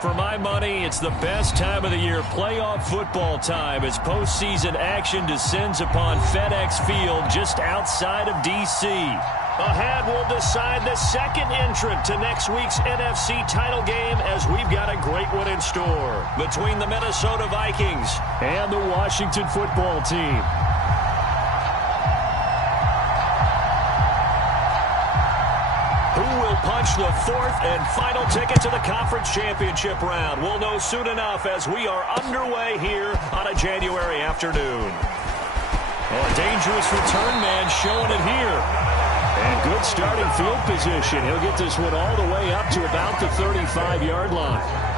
For my money, it's the best time of the year, playoff football time, as postseason action descends upon FedEx Field just outside of D.C. Ahead, we'll decide the second entrant to next week's NFC title game, as we've got a great one in store between the Minnesota Vikings and the Washington football team. Who will punch the fourth and final ticket to the conference championship round? We'll know soon enough as we are underway here on a January afternoon. Well, a dangerous return man showing it here. And good starting field position. He'll get this one all the way up to about the 35-yard line.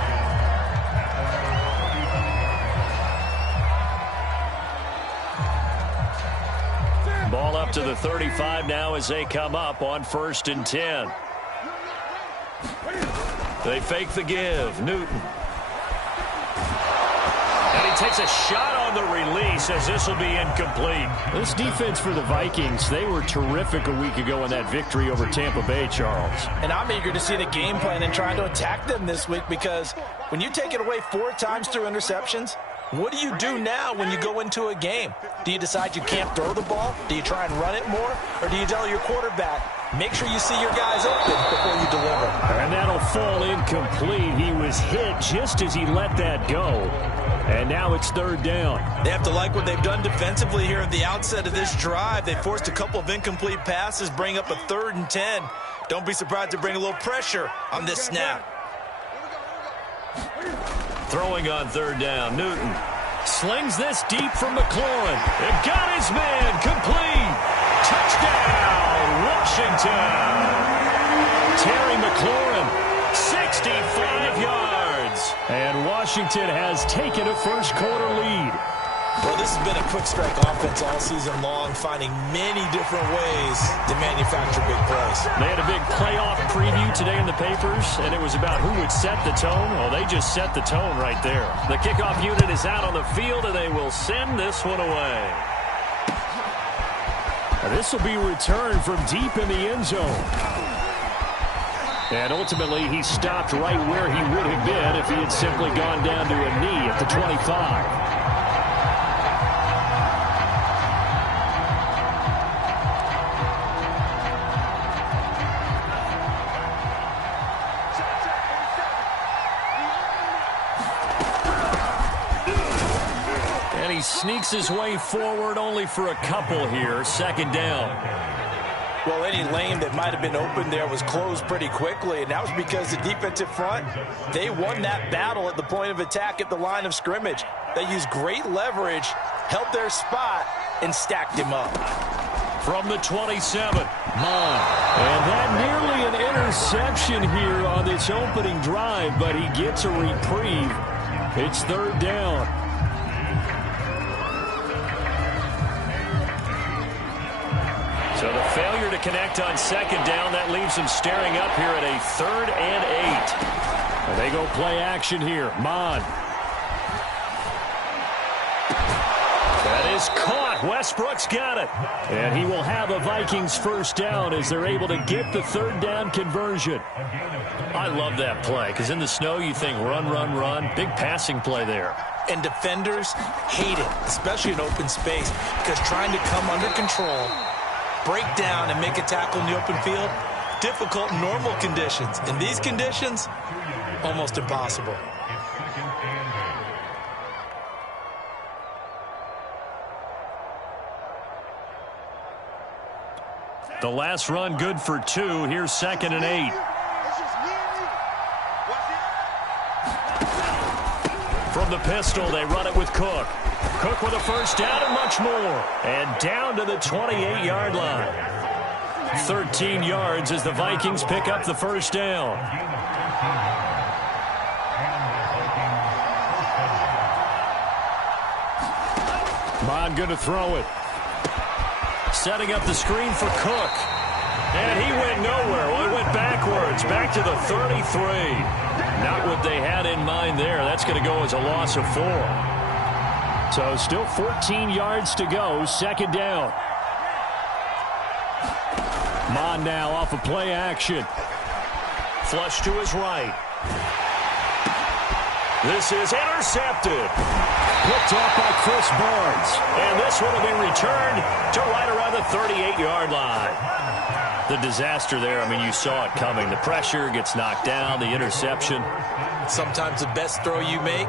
Ball up to the 35 now as they come up on 1st and 10. They fake the give. Newton. And he takes a shot on the release as this will be incomplete. This defense for the Vikings, they were terrific a week ago in that victory over Tampa Bay, Charles. And I'm eager to see the game plan and trying to attack them this week, because when you take it away 4 times through interceptions, what do you do now when you go into a game? Do you decide you can't throw the ball? Do you try and run it more? Or do you tell your quarterback, make sure you see your guys open before you deliver? And that'll fall incomplete. He was hit just as he let that go. And now it's 3rd down. They have to like what they've done defensively here at the outset of this drive. They forced a couple of incomplete passes, bring up a 3rd and 10. Don't be surprised to bring a little pressure on this snap. Throwing on 3rd down, Newton slings this deep from McLaurin. It got his man, complete. Touchdown, Washington. Terry McLaurin, 65 yards. And Washington has taken a first-quarter lead. Well, this has been a quick strike offense all season long, finding many different ways to manufacture big plays. They had a big playoff preview today in the papers, and it was about who would set the tone. Well, they just set the tone right there. The kickoff unit is out on the field, and they will send this one away. This will be returned from deep in the end zone. And ultimately, he stopped right where he would have been if he had simply gone down to a knee at the 25. He sneaks his way forward only for a couple here. 2nd down. Well, any lane that might have been open there was closed pretty quickly, and that was because the defensive front, they won that battle at the point of attack at the line of scrimmage. They used great leverage, held their spot, and stacked him up. From the 27, Mon. And that nearly an interception here on this opening drive, but he gets a reprieve. It's 3rd down. So the failure to connect on 2nd down, that leaves them staring up here at a 3rd and 8. And they go play action here. Mon. That is caught. Westbrook's got it. And he will have a Vikings first down as they're able to get the 3rd down conversion. I love that play, because in the snow you think run, run, run. Big passing play there. And defenders hate it, especially in open space, because trying to come under control, break down and make a tackle in the open field, difficult in normal conditions. In these conditions, almost impossible. The last run good for 2. Here's 2nd and 8. From the pistol, they run it with Cook. Cook with a first down and much more. And down to the 28-yard line. 13 yards as the Vikings pick up the first down. Mon going to throw it. Setting up the screen for Cook. And he went nowhere. Well, he went backwards. Back to the 33. Not what they had in mind there. That's going to go as a loss of 4. So still 14 yards to go. 2nd down. Mon now off of play action. Flush to his right. This is intercepted. Picked off by Chris Barnes. And this one will be returned to right around the 38-yard line. The disaster there, I mean, you saw it coming. The pressure gets knocked down, the interception. Sometimes the best throw you make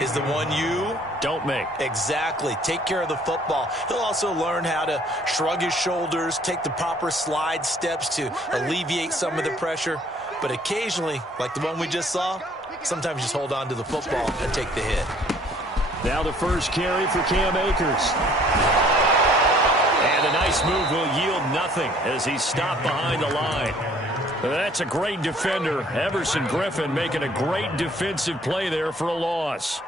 is the one you don't make. Exactly. Take care of the football. He'll also learn how to shrug his shoulders, take the proper slide steps to alleviate some of the pressure. But occasionally, like the one we just saw, sometimes just hold on to the football and take the hit. Now the first carry for Cam Akers. And a nice move will yield nothing as he's stopped behind the line. That's a great defender. Everson Griffin making a great defensive play there for a loss.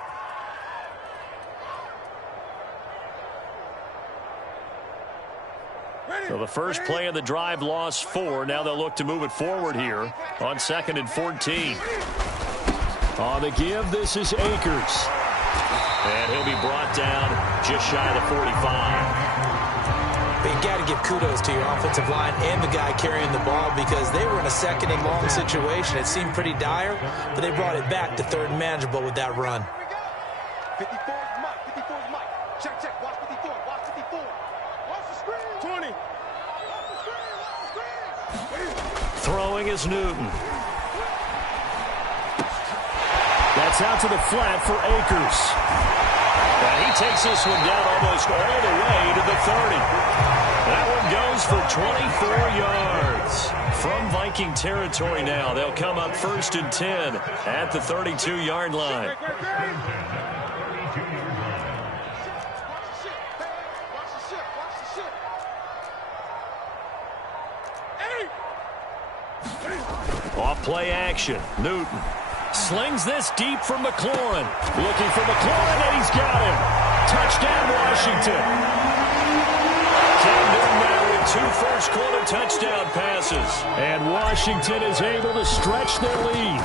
So the first play of the drive lost 4. Now they'll look to move it forward here on 2nd and 14. On the give, this is Akers. And he'll be brought down just shy of the 45. But you got to give kudos to your offensive line and the guy carrying the ball because they were in a 2nd and long situation. It seemed pretty dire, but they brought it back to 3rd and manageable with that run. 54 is Mike. 54 is Mike. Check, check. Watch 54. Watch 54. Watch the screen. 20. Watch the screen. Throwing is Newton. That's out to the flat for Akers. And he takes this one down almost all the way to the 30. That one goes for 24 yards. From Viking territory now, they'll come up 1st and 10 at the 32-yard line. Off play action. Newton slings this deep for McLaurin. Looking for McLaurin, and he's got him. Touchdown, Washington. Cam Newton now with 2 first-quarter touchdown passes. And Washington is able to stretch their lead.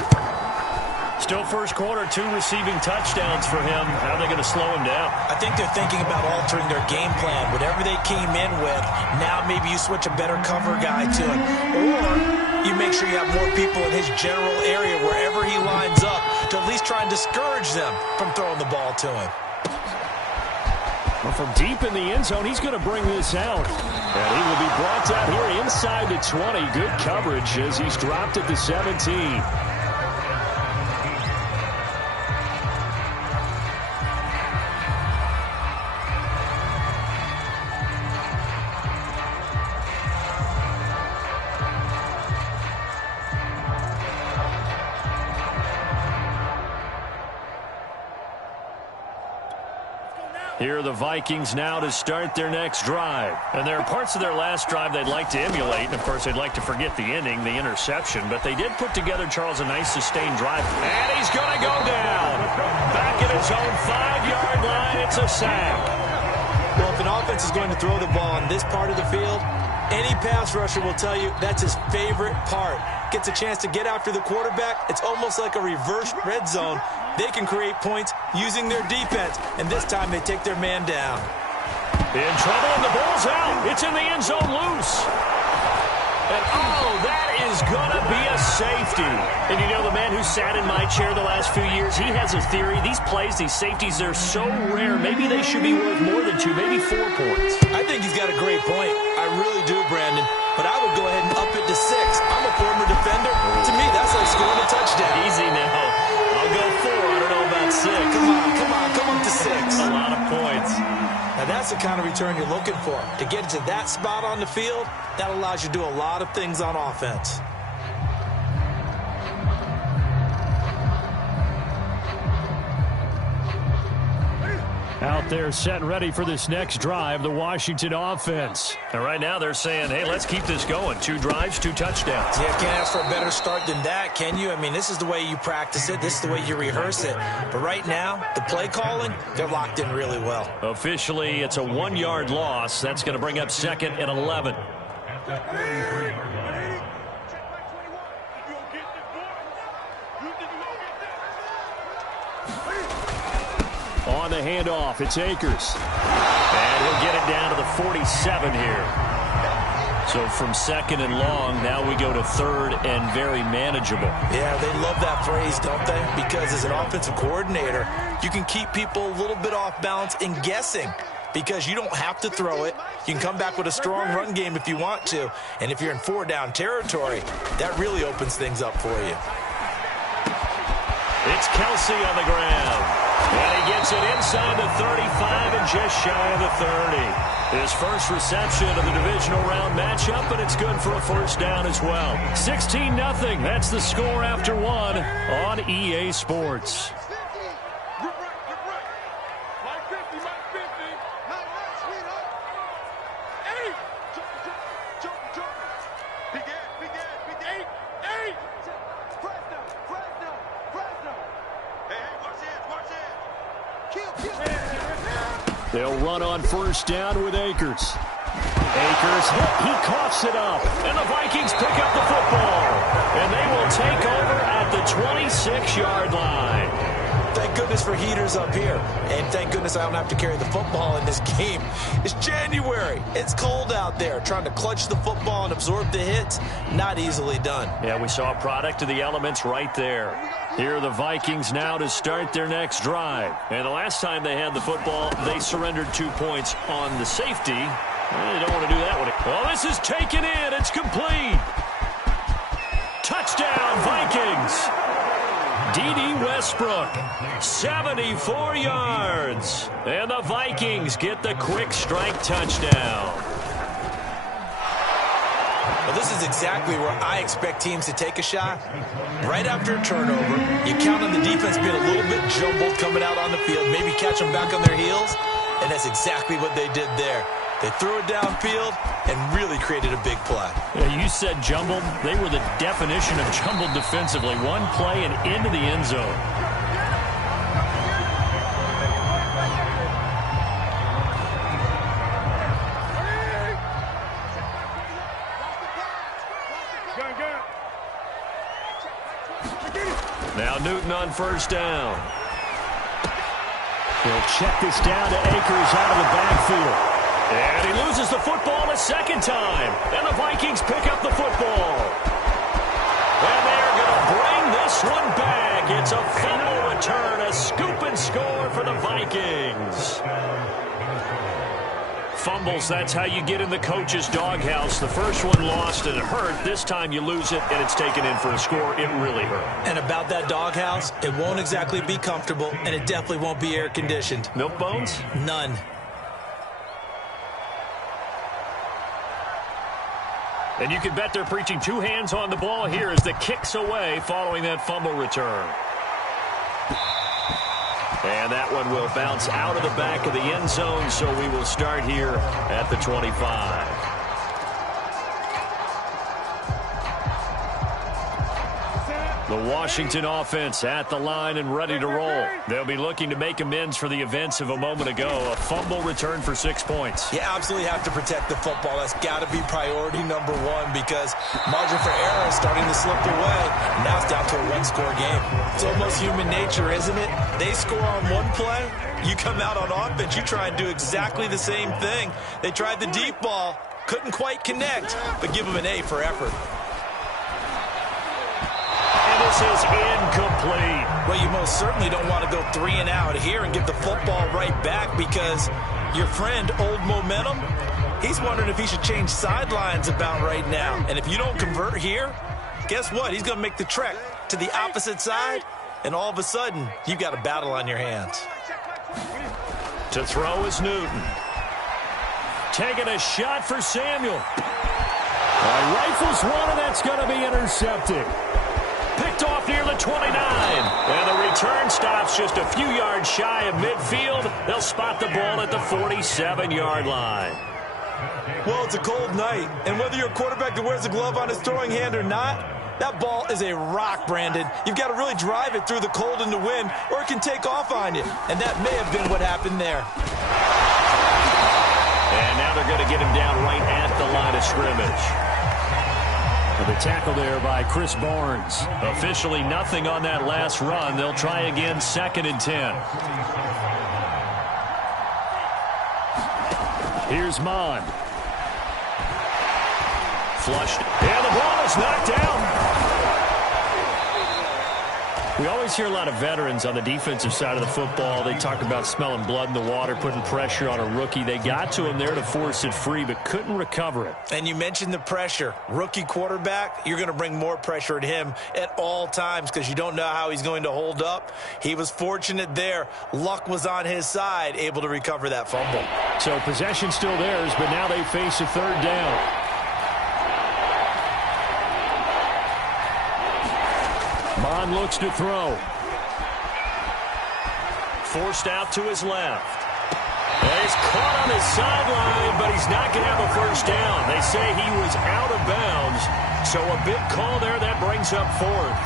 Still first quarter, 2 receiving touchdowns for him. How are they going to slow him down? I think they're thinking about altering their game plan. Whatever they came in with, now maybe you switch a better cover guy to him. Or you make sure you have more people in his general area wherever he lines up to at least try and discourage them from throwing the ball to him. Well, from deep in the end zone, he's going to bring this out. And he will be brought down here inside the 20. Good coverage as he's dropped at the 17. Here are the Vikings now to start their next drive. And there are parts of their last drive they'd like to emulate. And, of course, they'd like to forget the ending, the interception. But they did put together, Charles, a nice sustained drive. And he's going to go down. Back at his own 5-yard line. It's a sack. Well, if an offense is going to throw the ball on this part of the field, any pass rusher will tell you that's his favorite part. Gets a chance to get after the quarterback. It's almost like a reverse red zone. They can create points using their defense, and this time they take their man down. In trouble, and the ball's out. It's in the end zone loose. And, oh, that is going to be a safety. And, you know, the man who sat in my chair the last few years, he has a theory. These plays, these safeties, they're so rare. Maybe they should be worth more than 2, maybe 4 points. I think he's got a great point. I really do, Brandon. But I would go ahead and up it to 6. I'm a former defender. To me, that's like scoring a touchdown. Easy now. I'll go 4. I don't know about 6. Come up to 6. A lot of points. Now, that's the kind of return you're looking for. To get to that spot on the field, that allows you to do a lot of things on offense. Out there set and ready for this next drive, the Washington offense. And right now they're saying, hey, let's keep this going. 2 drives, 2 touchdowns. Yeah, can't ask for a better start than that, can you? I mean, this is the way you practice it. This is the way you rehearse it. But right now, the play calling, they're locked in really well. Officially, it's a 1-yard loss. That's going to bring up 2nd and 11. On the handoff, it's Akers. And he'll get it down to the 47 here. So from second and long, now we go to third and very manageable. Yeah, they love that phrase, don't they? Because as an offensive coordinator, you can keep people a little bit off balance and guessing because you don't have to throw it. You can come back with a strong run game if you want to. And if you're in 4-down territory, that really opens things up for you. It's Kelsey on the ground. And he gets it inside the 35 and just shy of the 30. His first reception of the divisional round matchup, and it's good for a first down as well. 16-0. That's the score after one on EA Sports. They'll run on first down with Akers. Akers hit. He coughs it up. And the Vikings pick up the football. And they will take over at the 26-yard line. Thank goodness for heaters up here. And thank goodness I don't have to carry the football in this game. It's January. It's cold out there. Trying to clutch the football and absorb the hits, not easily done. Yeah, we saw a product of the elements right there. Here are the Vikings now to start their next drive. And the last time they had the football, they surrendered 2 points on the safety. They don't want to do that with it. Well, this is taken in. It's complete. Touchdown, Vikings. D.D. Westbrook, 74 yards. And the Vikings get the quick strike touchdown. Well, this is exactly where I expect teams to take a shot. Right after a turnover, you count on the defense being a little bit jumbled coming out on the field, maybe catch them back on their heels, and that's exactly what they did there. They threw it downfield and really created a big play. Yeah, you said jumbled. They were the definition of jumbled defensively. One play and into the end zone. Now Newton on first down. He'll check this down to Akers out of the backfield. And he loses the football a second time. And the Vikings pick up the football. And they're going to bring this one back. It's a fumble return, a scoop and score for the Vikings. Fumbles, that's how you get in the coach's doghouse. The first one lost and it hurt. This time you lose it and it's taken in for a score. It really hurt. And about that doghouse, it won't exactly be comfortable, and it definitely won't be air-conditioned. Milk bones? None. And you can bet they're preaching two hands on the ball here as the kick's away following that fumble return. And that one will bounce out of the back of the end zone, so we will start here at the 25. The Washington offense at the line and ready to roll. They'll be looking to make amends for the events of a moment ago. A fumble return for 6 points. You absolutely have to protect the football. That's got to be priority number one because margin for error is starting to slip away. Now it's down to a one-score game. It's almost human nature, isn't it? They score on one play. You come out on offense. You try and do exactly the same thing. They tried the deep ball. Couldn't quite connect, but give them an A for effort. This is incomplete. Well, you most certainly don't want to go 3 and out here and get the football right back because your friend, Old Momentum, he's wondering if he should change sidelines about right now. And if you don't convert here, guess what? He's going to make the trek to the opposite side, and all of a sudden, you've got a battle on your hands. To throw is Newton. Taking a shot for Samuel. Rifles one, and that's going to be intercepted. Picked off near the 29. And the return stops just a few yards shy of midfield. They'll spot the ball at the 47-yard line. Well, it's a cold night, and whether you're a quarterback that wears a glove on his throwing hand or not, that ball is a rock, Brandon. You've got to really drive it through the cold and the wind, or it can take off on you. And that may have been what happened there. And now they're going to get him down right at the line of scrimmage. The tackle there by Chris Barnes. Officially nothing on that last run. They'll try again, 2nd and 10. Here's Mond. flushed. And the ball is knocked out. We always hear a lot of veterans on the defensive side of the football. They talk about smelling blood in the water, putting pressure on a rookie. They got to him there to force it free, but couldn't recover it. And you mentioned the pressure. Rookie quarterback, you're going to bring more pressure at him at all times because you don't know how he's going to hold up. He was fortunate there. Luck was on his side, able to recover that fumble. So possession still theirs, but now they face a third down. Mon looks to throw. Forced out to his left. He's caught on his sideline, but he's not going to have a first down. They say he was out of bounds, so a big call there that brings up fourth.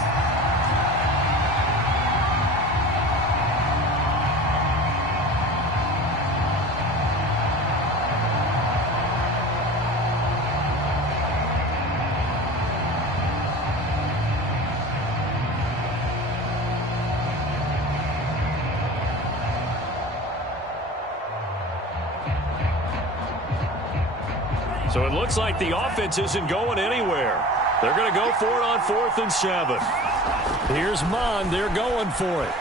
So it looks like the offense isn't going anywhere. They're going to go for it on 4th and 7. Here's Mon. They're going for it.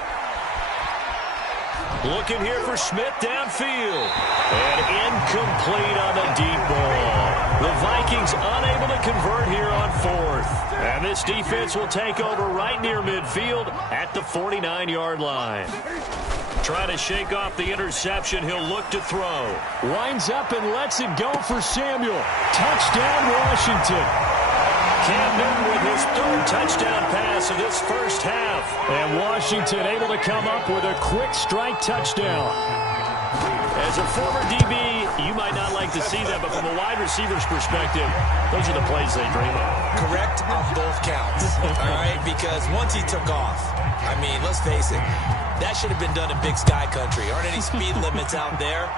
Looking here for Smith downfield. And incomplete on the deep ball. The Vikings unable to convert here on 4th. And this defense will take over right near midfield at the 49-yard line. Trying to shake off the interception. He'll look to throw. Winds up and lets it go for Samuel. Touchdown, Washington. Cam Newton with his 3rd touchdown pass of this first half. And Washington able to come up with a quick strike touchdown. As a former DB, you might not like to see that, but from a wide receiver's perspective, those are the plays they dream of. Correct on both counts, all right? Because once he took off, I mean, let's face it, that should have been done in Big Sky Country. Aren't any speed limits out there?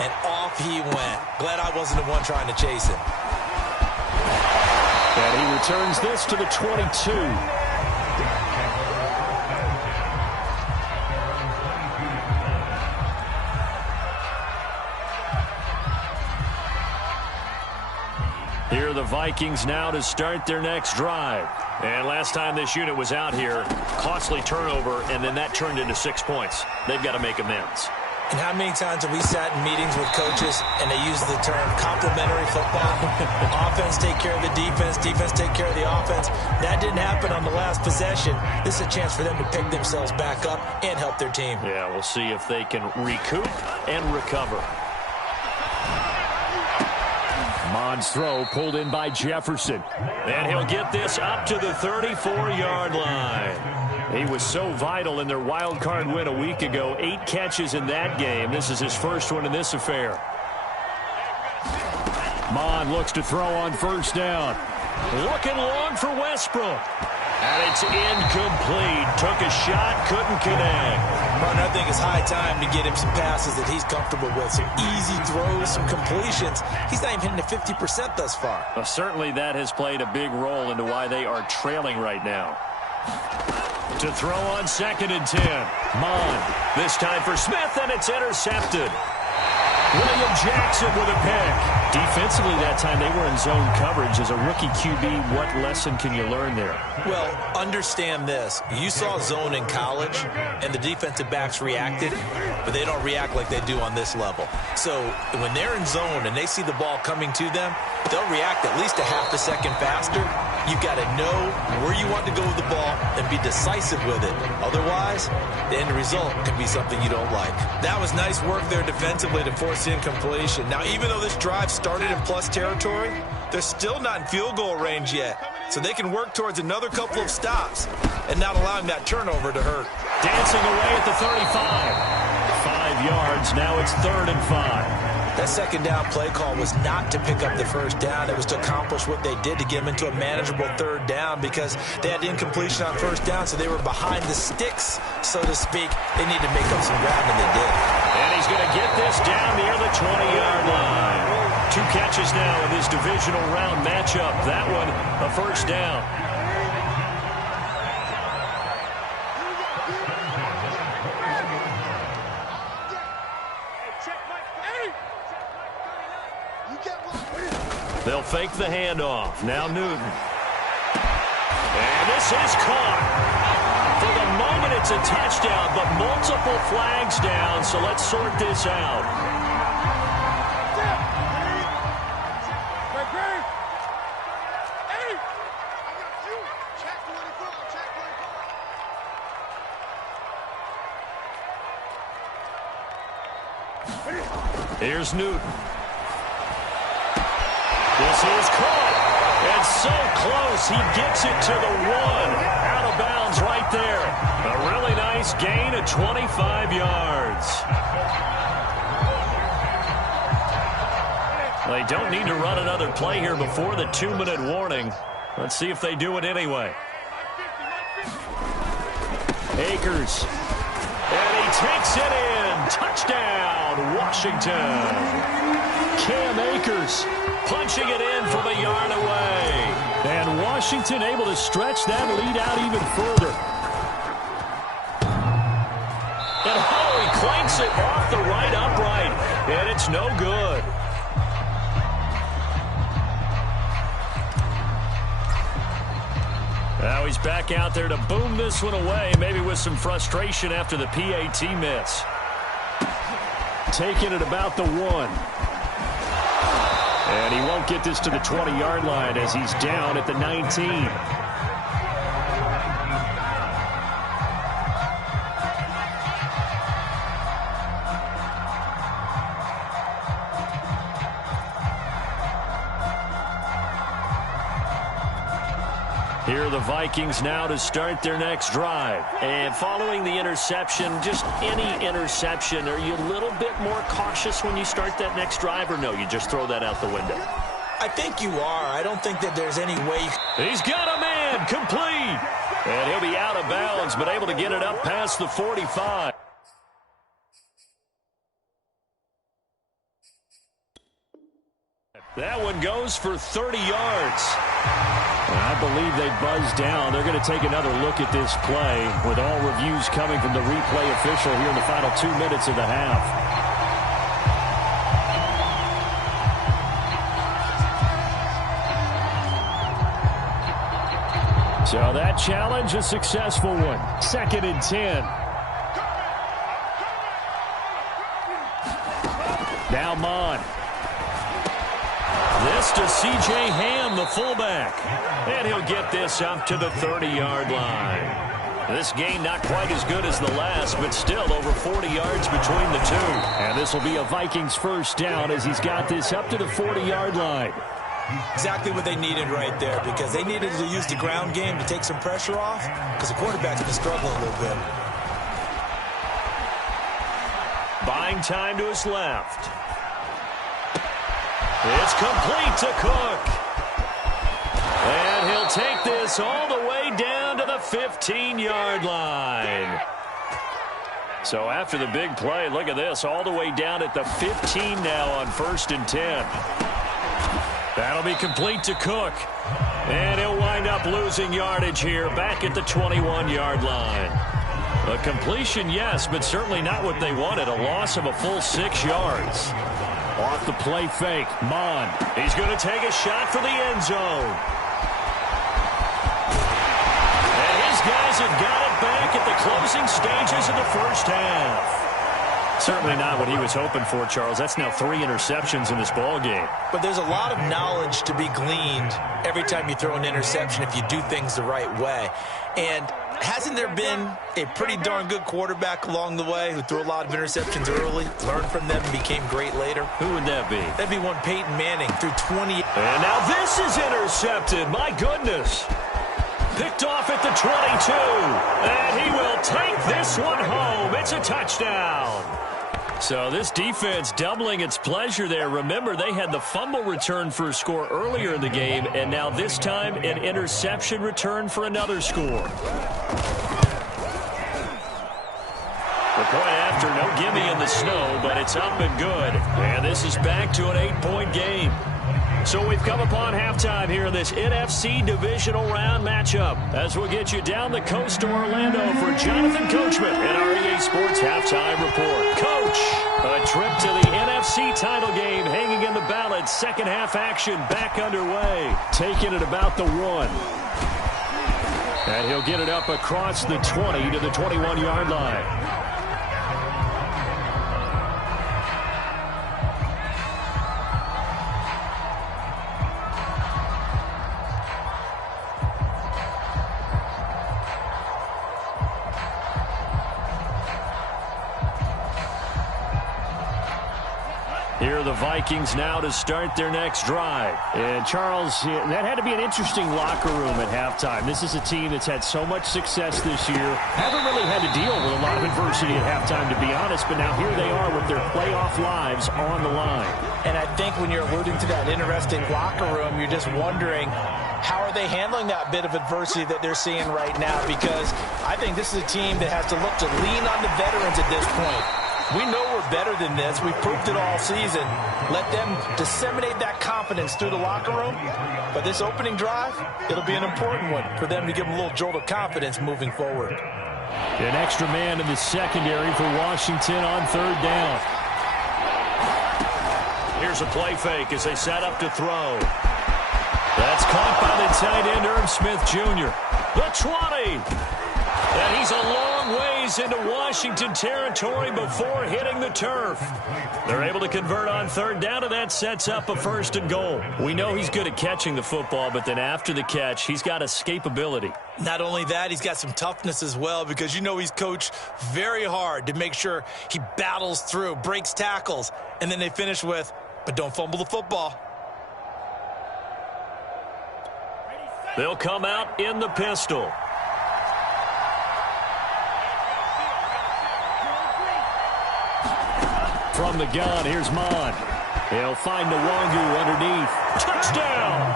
And off he went. Glad I wasn't the one trying to chase him. And he returns this to the 22. Here are the Vikings now to start their next drive. And last time this unit was out here, costly turnover, and then that turned into 6 points. They've got to make amends. And how many times have we sat in meetings with coaches and they use the term complementary football? Offense take care of the defense, defense take care of the offense. That didn't happen on the last possession. This is a chance for them to pick themselves back up and help their team. Yeah, we'll see if they can recoup and recover. Mon's throw pulled in by Jefferson. And he'll get this up to the 34-yard line. He was so vital in their wild card win a week ago. 8 catches in that game. This is his first one in this affair. Mon looks to throw on first down. Looking long for Westbrook. And it's incomplete. Took a shot, couldn't connect. Martin, I think it's high time to get him some passes that he's comfortable with. Some easy throws, some completions. He's not even hitting the 50% thus far. Well, certainly that has played a big role into why they are trailing right now. To throw on 2nd and 10. Mon. This time for Smith, and it's intercepted. William Jackson with a pick. Defensively that time they were in zone coverage. As a rookie QB, what lesson can you learn there? Well, understand this. You saw zone in college, and the defensive backs reacted, but they don't react like they do on this level. So when they're in zone and they see the ball coming to them, they'll react at least a half a second faster. You've got to know where you want to go with the ball and be decisive with it. Otherwise, the end result can be something you don't like. That was nice work there defensively to force incompletion. Now, even though this drive started in plus territory, they're still not in field goal range yet. So they can work towards another couple of stops and not allowing that turnover to hurt. Dancing away at the 35. 5 yards. Now it's 3rd and 5. That second down play call was not to pick up the first down. It was to accomplish what they did to get them into a manageable 3rd down because they had incompletion on first down, so they were behind the sticks, so to speak. They need to make up some ground, and they did. And he's going to get this down near the 20-yard line. 2 catches now in this divisional round matchup. That one, a first down. They'll fake the handoff. Now Newton. And this is caught. For the moment, it's a touchdown, but multiple flags down, so let's sort this out. Here's Newton. This is caught. And so close, he gets it to the 1. Out of bounds right there. A really nice gain of 25 yards. They don't need to run another play here before the 2-minute warning. Let's see if they do it anyway. Akers. And he takes it in. Touchdown, Washington. Cam Akers punching it in from a yard away. And Washington able to stretch that lead out even further. And Howie clanks it off the right upright. And it's no good. Now he's back out there to boom this one away, maybe with some frustration after the PAT miss. Taking it about the 1. And he won't get this to the 20-yard line as he's down at the 19. Here are the Vikings now to start their next drive. And following the interception, just any interception, are you a little bit more cautious when you start that next drive, or no, you just throw that out the window? I think you are. I don't think that there's any way. He's got a man, complete. And he'll be out of bounds, but able to get it up past the 45. That one goes for 30 yards. I believe they buzzed down. They're going to take another look at this play with all reviews coming from the replay official here in the final 2 minutes of the half. So that challenge, a successful one. 2nd and 10. Now Mon. This to C.J. Ham, the fullback. And he'll get this up to the 30-yard line. This gain not quite as good as the last, but still over 40 yards between the two. And this will be a Vikings first down as he's got this up to the 40-yard line. Exactly what they needed right there, because they needed to use the ground game to take some pressure off, because the quarterback's been struggling a little bit. Buying time to his left. It's complete to Cook. And he'll take this all the way down to the 15-yard line. So after the big play, look at this, all the way down at the 15 now on 1st and 10. That'll be complete to Cook. And he'll wind up losing yardage here back at the 21-yard line. A completion, yes, but certainly not what they wanted. A loss of a full 6 yards. Off the play fake, Mon. He's going to take a shot for the end zone. And his guys have got it back at the closing stages of the first half. Certainly not what he was hoping for, Charles. That's now 3 interceptions in this ball game. But there's a lot of knowledge to be gleaned every time you throw an interception if you do things the right way. And hasn't there been a pretty darn good quarterback along the way who threw a lot of interceptions early, learned from them, and became great later? Who would that be? That'd be one Peyton Manning, threw 20. And now this is intercepted. My goodness. Picked off at the 22. And he will take this one home. It's a touchdown. So this defense doubling its pleasure there. Remember, they had the fumble return for a score earlier in the game, and now this time an interception return for another score. The point after, no gimme in the snow, but it's up and good. And this is back to an 8-point game. So we've come upon halftime here in this NFC divisional round matchup as we'll get you down the coast to Orlando for Jonathan Coachman and our EA Sports Halftime Report. Coach, a trip to the NFC title game hanging in the balance. solid second half action back underway. Taking it about the 1. And he'll get it up across the 20 to the 21-yard line. Here are the Vikings now to start their next drive. And, Charles, that had to be an interesting locker room at halftime. This is a team that's had so much success this year. Haven't really had to deal with a lot of adversity at halftime, to be honest. But now here they are with their playoff lives on the line. And I think when you're alluding to that interesting locker room, you're just wondering, how are they handling that bit of adversity that they're seeing right now? Because I think this is a team that has to look to lean on the veterans at this point. We know we're better than this. We've proved it all season. Let them disseminate that confidence through the locker room. But this opening drive, it'll be an important one for them to give them a little jolt of confidence moving forward. An extra man in the secondary for Washington on third down. Here's a play fake as they set up to throw. That's caught by the tight end, Irv Smith Jr. The 20. And he's a long ways into Washington territory before hitting the turf. They're able to convert on third down, and that sets up a 1st and goal. We know he's good at catching the football, but then after the catch, he's got escapability. Not only that, he's got some toughness as well, because you know he's coached very hard to make sure he battles through, breaks tackles, and then they finish with, but don't fumble the football. They'll come out in the pistol. From the gun, here's Mon. He'll find Nwangu underneath. Touchdown!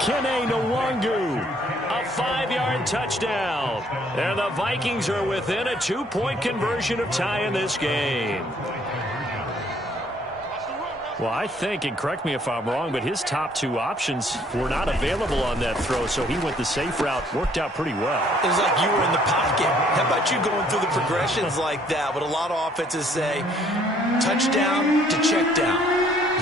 Kene Nwangu. A 5-yard touchdown. And the Vikings are within a 2-point conversion of tying this game. Well, I think, and correct me if I'm wrong, but his top 2 options were not available on that throw, so he went the safe route. Worked out pretty well. It was like you were in the pocket. How about you going through the progressions like that? What a lot of offenses say, touchdown to check down.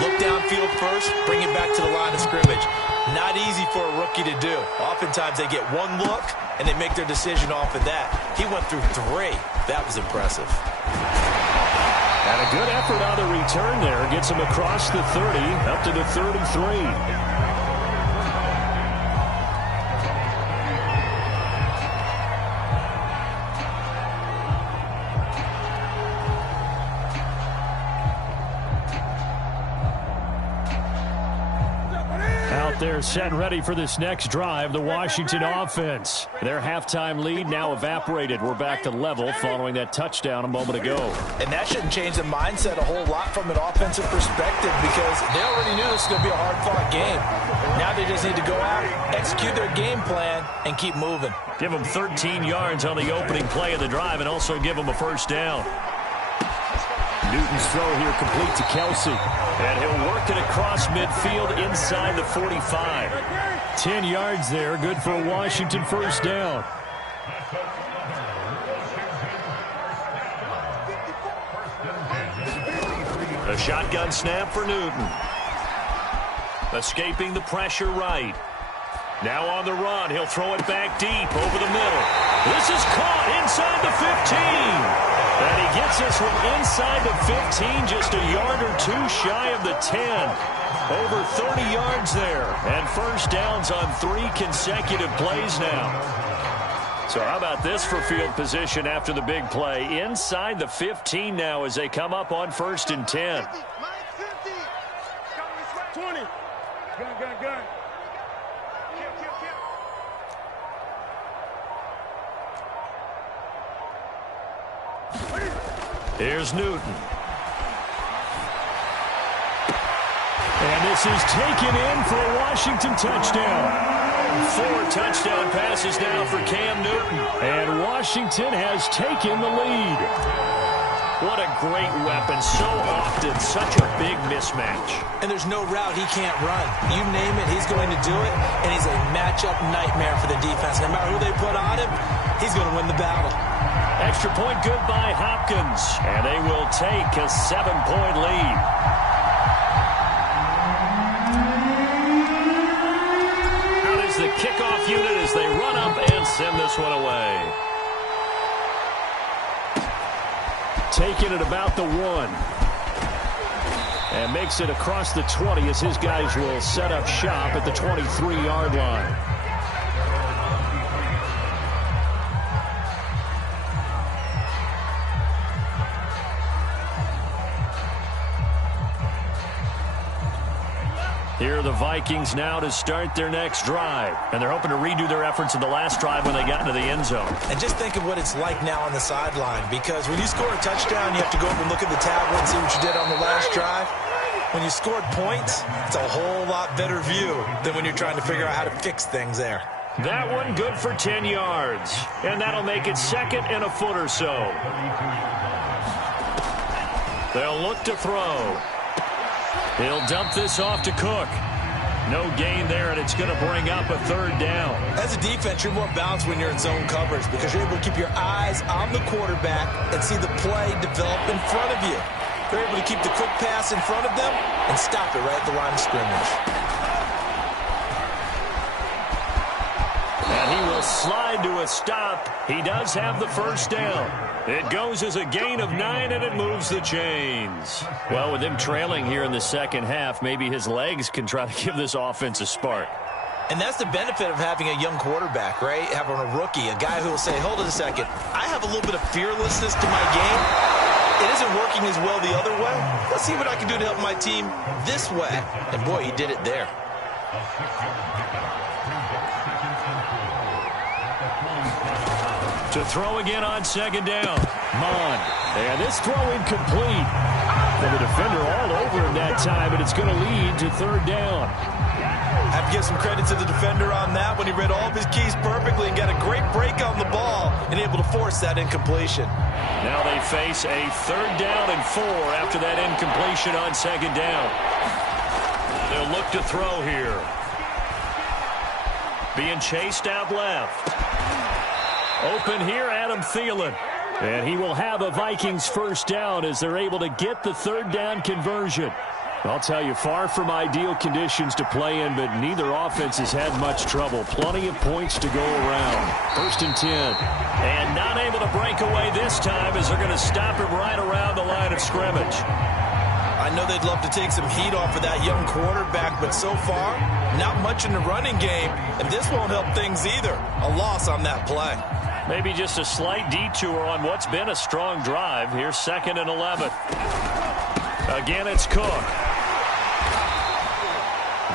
Look downfield first, bring it back to the line of scrimmage. Not easy for a rookie to do. Oftentimes they get one look, and they make their decision off of that. He went through 3. That was impressive. And a good effort on the return there. Gets him across the 30, up to the 33. They're set and ready for this next drive, the Washington offense. Their halftime lead now evaporated. We're back to level following that touchdown a moment ago. And that shouldn't change the mindset a whole lot from an offensive perspective, because they already knew this was going to be a hard-fought game. Now they just need to go out, execute their game plan, and keep moving. Give them 13 yards on the opening play of the drive and also give them a 1st down. Newton's throw here complete to Kelsey. And he'll work it across midfield inside the 45. 10 yards there, good for a Washington 1st down. A shotgun snap for Newton. Escaping the pressure right. Now on the run, he'll throw it back deep over the middle. This is caught inside the 15. And he gets us from inside the 15, just a yard or 2 shy of the 10. Over 30 yards there. And 1st downs on 3 consecutive plays now. So how about this for field position after the big play? Inside the 15 now as they come up on 1st and 10. 20. Gun. Here's Newton. And this is taken in for a Washington touchdown. 4 touchdown passes now for Cam Newton. And Washington has taken the lead. What a great weapon. So often, such a big mismatch. And there's no route he can't run. You name it, he's going to do it. And he's a matchup nightmare for the defense. No matter who they put on him, he's going to win the battle. Extra point good by Hopkins. And they will take a 7-point lead. the kickoff unit as they run up and send this one away. Taking it about the 1. And makes it across the 20 as his guys will set up shop at the 23-yard line. Here are the Vikings now to start their next drive. And they're hoping to redo their efforts in the last drive when they got into the end zone. And just think of what it's like now on the sideline, because when you score a touchdown, you have to go up and look at the tablet and see what you did on the last drive. When you scored points, it's a whole lot better view than when you're trying to figure out how to fix things there. That one good for 10 yards. And that'll make it 2nd and a foot or so. They'll look to throw. He'll dump this off to Cook. No gain there, and it's going to bring up a 3rd down. As a defense, you're more balanced when you're in zone coverage because you're able to keep your eyes on the quarterback and see the play develop in front of you. They're able to keep the quick pass in front of them and stop it right at the line of scrimmage. And he will slide to a stop. He does have the 1st down. It goes as a gain of 9, and it moves the chains. Well, with him trailing here in the second half, maybe his legs can try to give this offense a spark. And that's the benefit of having a young quarterback, right? Having a rookie, a guy who will say, hold it a second, I have a little bit of fearlessness to my game. It isn't working as well the other way. Let's see what I can do to help my team this way. And, boy, he did it there. To throw again on 2nd down. Mon. And this throw incomplete. And the defender all over him that time, and it's going to lead to 3rd down. I have to give some credit to the defender on that when he read all of his keys perfectly and got a great break on the ball and able to force that incompletion. Now they face a 3rd down and 4 after that incompletion on 2nd down. They'll look to throw here. Being chased out left. Open here, Adam Thielen. And he will have a Vikings 1st down as they're able to get the 3rd down conversion. I'll tell you, far from ideal conditions to play in, but neither offense has had much trouble. Plenty of points to go around. 1st and 10. And not able to break away this time as they're going to stop him right around the line of scrimmage. I know they'd love to take some heat off of that young quarterback, but so far, not much in the running game, and this won't help things either. A loss on that play. Maybe just a slight detour on what's been a strong drive. Here's 2nd and 11. Again, it's Cook.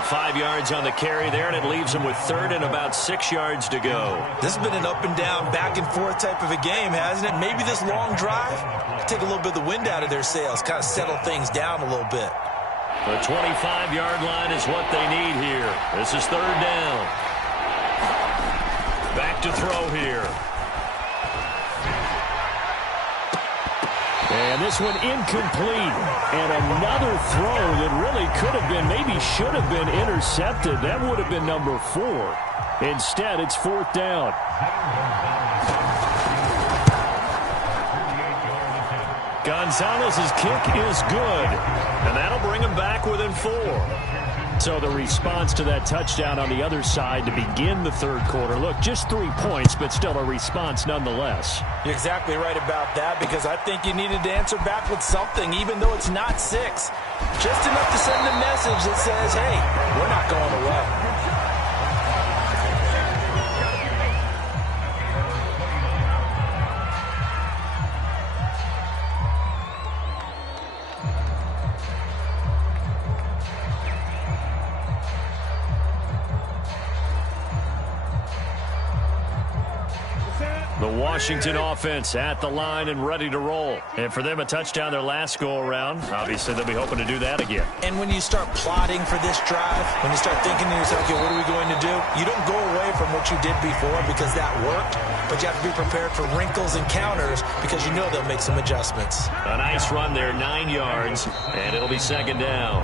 5 yards on the carry there, and it leaves them with 3rd and about 6 yards to go. This has been an up and down, back and forth type of a game, hasn't it? Maybe this long drive could take a little bit of the wind out of their sails, kind of settle things down a little bit. The 25-yard line is what they need here. This is 3rd down. Back to throw here. And this one incomplete. And another throw that really could have been, maybe should have been intercepted. That would have been number 4. Instead, it's 4th down. Gonzalez's kick is good. And that'll bring him back within 4. So the response to that touchdown on the other side to begin the 3rd quarter. Look, just 3 points, but still a response nonetheless. You're exactly right about that, because I think you needed to answer back with something, even though it's not 6. Just enough to send a message that says, hey, we're not going away. The Washington offense at the line and ready to roll. And for them, a touchdown their last go-around. Obviously, they'll be hoping to do that again. And when you start plotting for this drive, when you start thinking to yourself, okay, what are we going to do? You don't go away from what you did before because that worked, but you have to be prepared for wrinkles and counters because you know they'll make some adjustments. A nice run there, 9 yards, and it'll be 2nd down.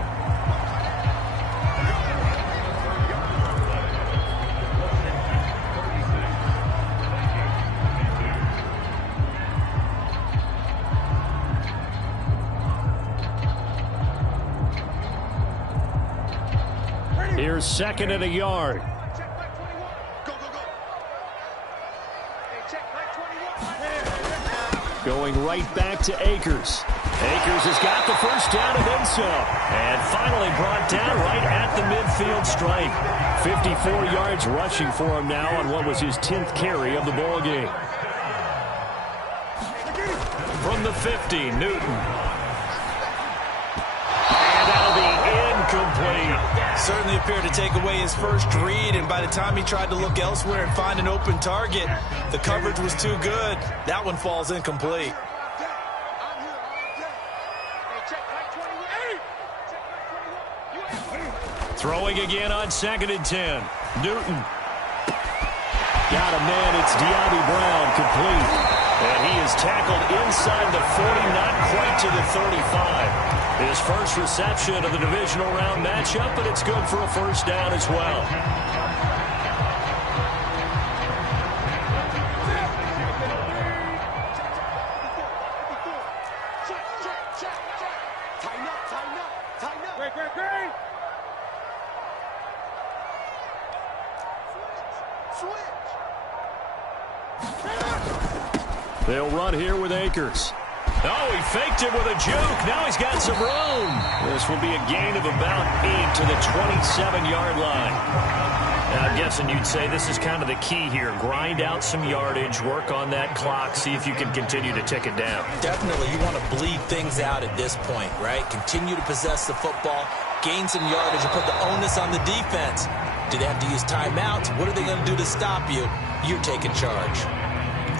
Here's 2nd and a yard. Going right back to Akers. Akers has got the first down and then some. And finally brought down right at the midfield stripe. 54 yards rushing for him now on what was his 10th carry of the ball game. From the 50, Newton. And that'll be incomplete. Certainly appeared to take away his first read, and by the time he tried to look elsewhere and find an open target, the coverage was too good. That one falls incomplete. Throwing again on 2nd and 10. Newton. Got a man. It's De'Ami Brown, complete. And he is tackled inside the 40, not quite to the 35. His first reception of the divisional round matchup, but it's good for a first down as well. They'll run here with Akers. Oh, he faked it with a juke. Now he's got some room. This will be a gain of about 8 to the 27-yard line. Now, I'm guessing you'd say this is kind of the key here. Grind out some yardage, work on that clock, see if you can continue to tick it down. Definitely, you want to bleed things out at this point, right? Continue to possess the football, gain some yardage, and put the onus on the defense. Do they have to use timeouts? What are they going to do to stop you? You're taking charge.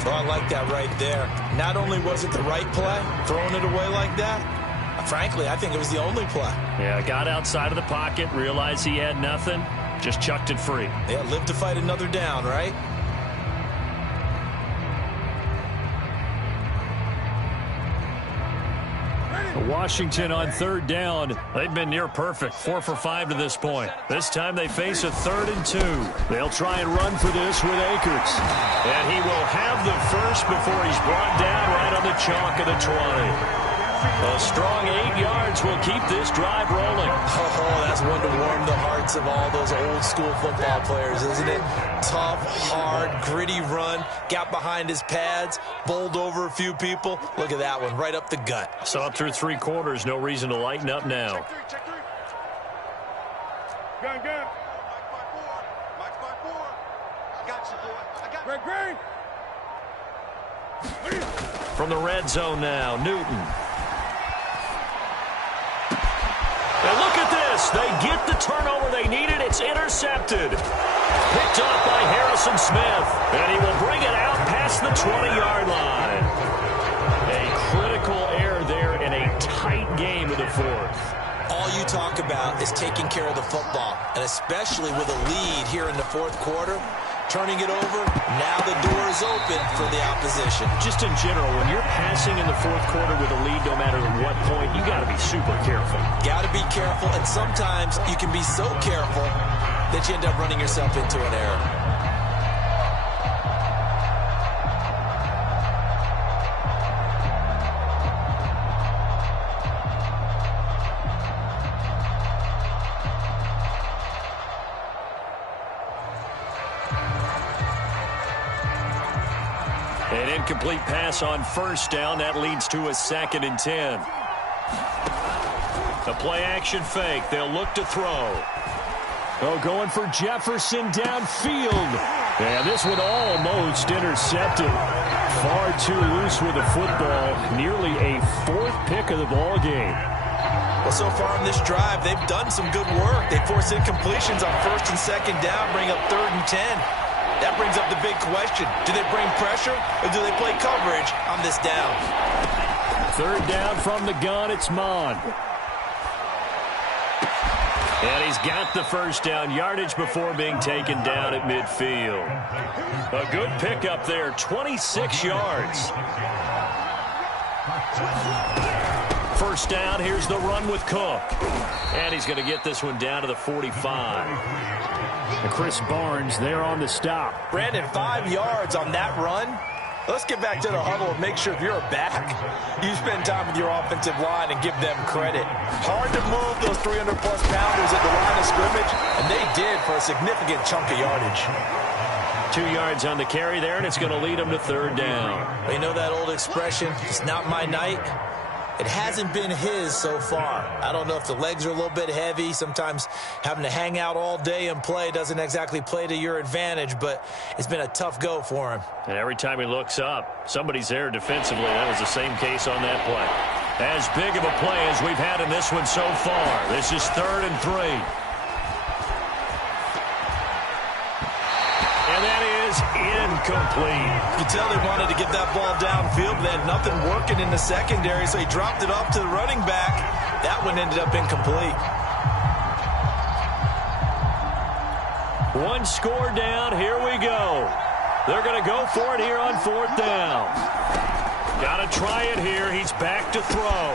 Oh, I like that right there. Not only was it the right play, throwing it away like that, frankly, I think it was the only play. Yeah, got outside of the pocket, realized he had nothing, just chucked it free. Yeah, live to fight another down, right? Washington on 3rd down. They've been near perfect, 4 for 5 to this point. This time they face a 3rd and 2. They'll try and run for this with Akers. And he will have the first before he's brought down right on the chalk of the 20. A strong 8 yards will keep this drive rolling. Oh, that's one to warm the hearts of all those old school football players, isn't it? Tough, hard, gritty run, got behind his pads, bowled over a few people. Look at that one, right up the gut. So up through 3 quarters, no reason to lighten up now. Check 3. Gun. Mike's by 4. I got you, boy. I got you. From the red zone now, Newton. And look at this. They get the turnover they needed. It's intercepted. Picked off by Harrison Smith. And he will bring it out past the 20-yard line. A critical error there in a tight game of the 4th. All you talk about is taking care of the football, and especially with a lead here in the 4th quarter. Turning it over, now the door is open for the opposition. Just in general, when you're passing in the 4th quarter with a lead, no matter at what point, you got to be super careful. Got to be careful, and sometimes you can be so careful that you end up running yourself into an error. An incomplete pass on 1st down. That leads to a 2nd and 10. The play action fake. They'll look to throw. Oh, going for Jefferson downfield. And this one almost intercepted. Far too loose with the football. Nearly a 4th pick of the ball game. Well, so far in this drive, they've done some good work. They force incompletions on 1st and 2nd down, bring up 3rd and 10. That brings up the big question. Do they bring pressure or do they play coverage on this down? 3rd down from the gun. It's Mon. And he's got the first down yardage before being taken down at midfield. A good pickup there, 26 yards. 1st down, here's the run with Cook. And he's going to get this one down to the 45. And Chris Barnes there on the stop. Brandon, 5 yards on that run. Let's get back to the huddle and make sure if you're a back, you spend time with your offensive line and give them credit. Hard to move those 300-plus pounders at the line of scrimmage, and they did for a significant chunk of yardage. 2 yards on the carry there, and it's going to lead them to third down. You know that old expression, it's not my night? It hasn't been his so far. I don't know if the legs are a little bit heavy. Sometimes having to hang out all day and play doesn't exactly play to your advantage, but it's been a tough go for him. And every time he looks up, somebody's there defensively. That was the same case on that play. As big of a play as we've had in this one so far. This is 3rd and 3. And that is incomplete. You can tell they wanted to get that ball downfield, but they had nothing working in the secondary, so he dropped it off to the running back. That one ended up incomplete. One score down. Here we go. They're going to go for it here on 4th down. Got to try it here. He's back to throw.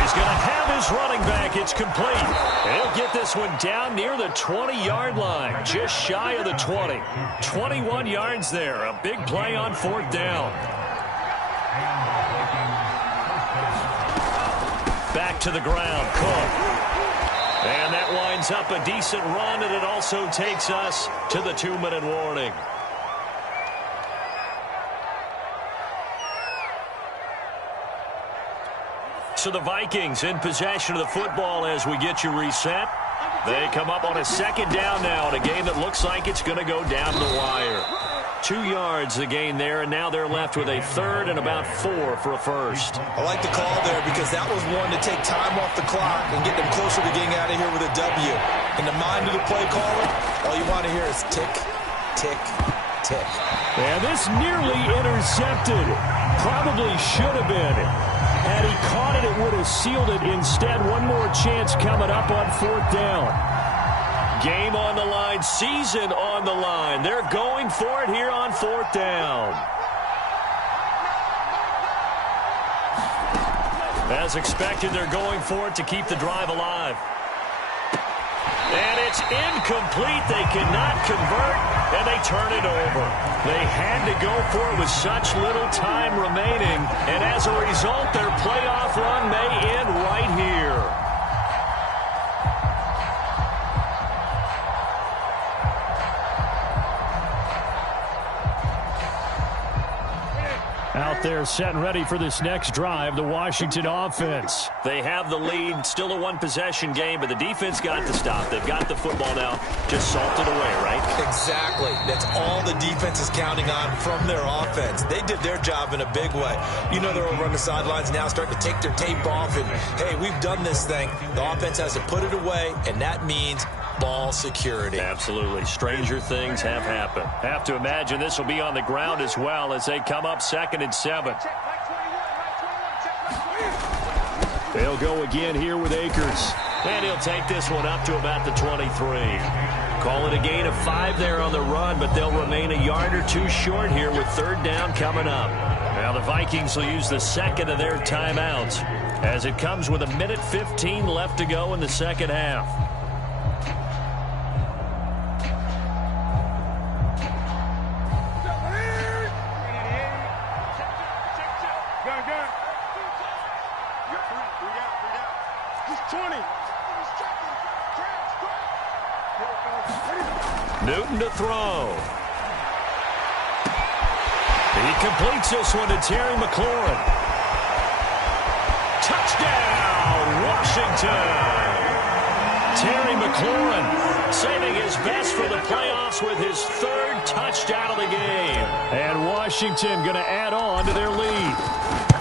He's going to have his running back. It's complete. And he'll get this one down near the 20-yard line, just shy of the 20. 21 yards there. A big play on 4th down. Back to the ground. Cook. And that winds up a decent run, and it also takes us to the 2-minute warning. So the Vikings in possession of the football as we get you reset. They come up on a 2nd down now in a game that looks like it's going to go down the wire. 2 yards the gain there, and now they're left with a 3rd and about 4 for a first. I like the call there because that was one to take time off the clock and get them closer to getting out of here with a W. In the mind of the play caller, all you want to hear is tick, tick, tick. And this nearly intercepted. Probably should have been. Had he caught it, it would have sealed it. Instead, one more chance coming up on 4th down. Game on the line, season on the line. They're going for it here on 4th down. As expected, they're going for it to keep the drive alive. And it's incomplete. They cannot convert, and they turn it over. They had to go for it with such little time remaining, and as a result, their playoff run may end right here. Out there set and ready for this next drive, the Washington offense. They have the lead, still a one-possession game, but the defense got to stop. They've got the football now, just salted away, right? Exactly. That's all the defense is counting on from their offense. They did their job in a big way. You know they're over on the sidelines now starting to take their tape off, and, hey, we've done this thing. The offense has to put it away, and that means ball security. Absolutely. Stranger things have happened. Have to imagine this will be on the ground as well as they come up 2nd and 7. They'll go again here with Akers. And he'll take this one up to about the 23. Call it a gain of 5 there on the run, but they'll remain a yard or 2 short here with 3rd down coming up. Now the Vikings will use the 2nd of their timeouts as it comes with 1:15 left to go in the 2nd half. Newton to throw. He completes this one to Terry McLaurin. Touchdown, Washington. Terry McLaurin saving his best for the playoffs with his 3rd touchdown of the game. And Washington going to add on to their lead.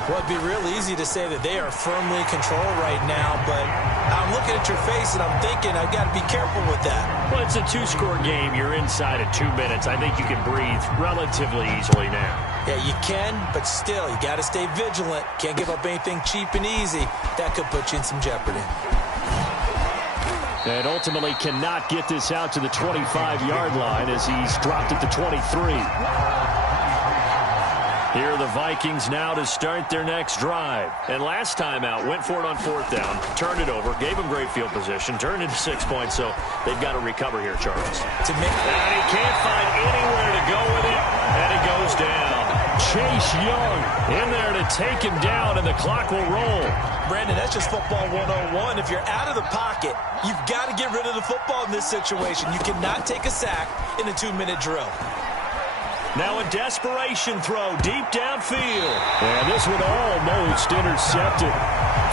Well, it'd be real easy to say that they are firmly in control right now, but I'm looking at your face and I'm thinking I've got to be careful with that. Well, it's a 2-score game. You're inside of 2 minutes. I think you can breathe relatively easily now. Yeah, you can, but still, you got to stay vigilant. Can't give up anything cheap and easy. That could put you in some jeopardy. And ultimately cannot get this out to the 25-yard line as he's dropped at the 23. Here are the Vikings now to start their next drive. And last time out, went for it on 4th down, turned it over, gave them great field position, turned into 6 points, so they've got to recover here, Charles. To make and he can't find anywhere to go with it, and it goes down. Chase Young in there to take him down, and the clock will roll. Brandon, that's just football 101. If you're out of the pocket, you've got to get rid of the football in this situation. You cannot take a sack in a 2-minute drill. Now a desperation throw deep downfield. And this one almost intercepted.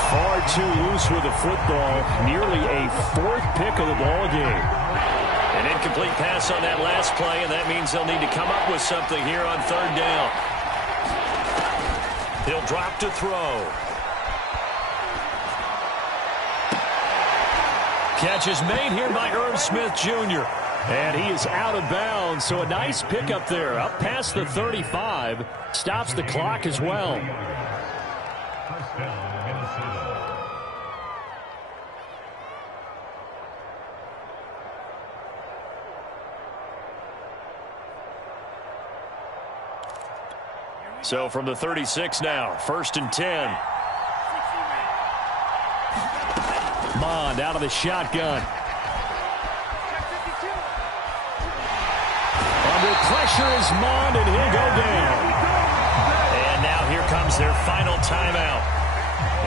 Far too loose with the football. Nearly a 4th pick of the ball game. An incomplete pass on that last play, and that means they'll need to come up with something here on 3rd down. He'll drop to throw. Catch is made here by Irv Smith Jr. And he is out of bounds, so a nice pickup there. Up past the 35. Stops the clock as well. So from the 36 now, 1st and 10. Mond out of the shotgun. Under pressure is Mond, and he'll go down. And now here comes their final timeout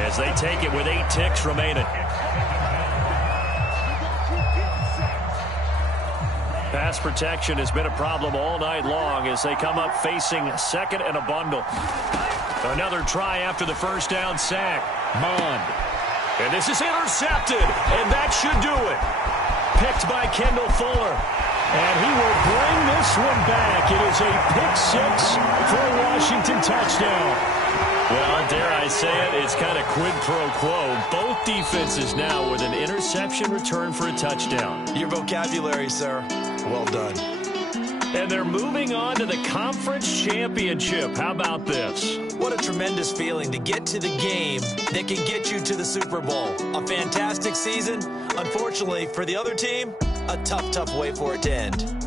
as they take it with 8 ticks remaining. Pass protection has been a problem all night long as they come up facing 2nd and a bundle. Another try after the 1st down sack. Mond. And this is intercepted, and that should do it. Picked by Kendall Fuller. And he will bring this one back. It is a pick 6 for a Washington touchdown. Well, dare I say it, it's kind of quid pro quo. Both defenses now with an interception return for a touchdown. Your vocabulary, sir. Well done. And they're moving on to the conference championship. How about this? What a tremendous feeling to get to the game that can get you to the Super Bowl. A fantastic season. Unfortunately, for the other team, a tough way for it to end.